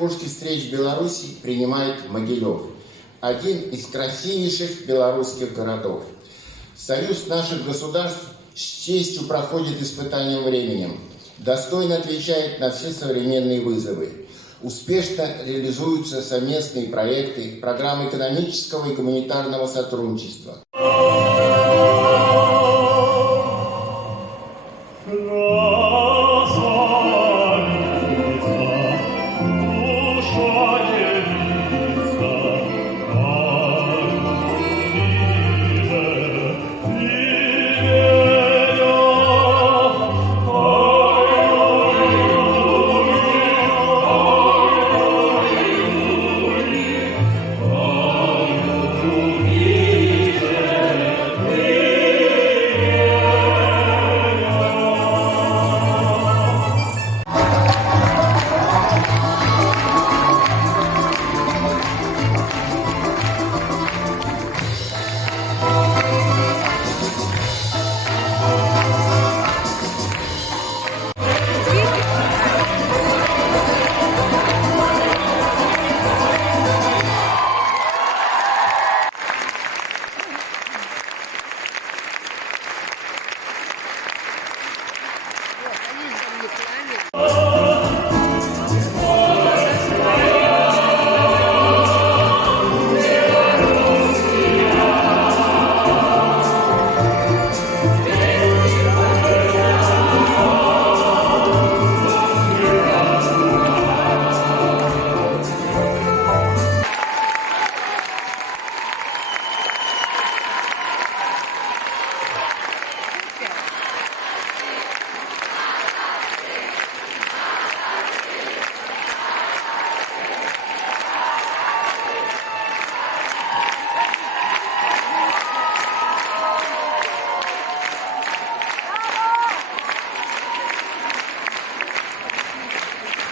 верхушки встреч в Беларуси принимает Могилев, один из красивейших белорусских городов. Союз наших государств с честью проходит испытанием временем, достойно отвечает на все современные вызовы. Успешно реализуются совместные проекты, программы экономического и гуманитарного сотрудничества.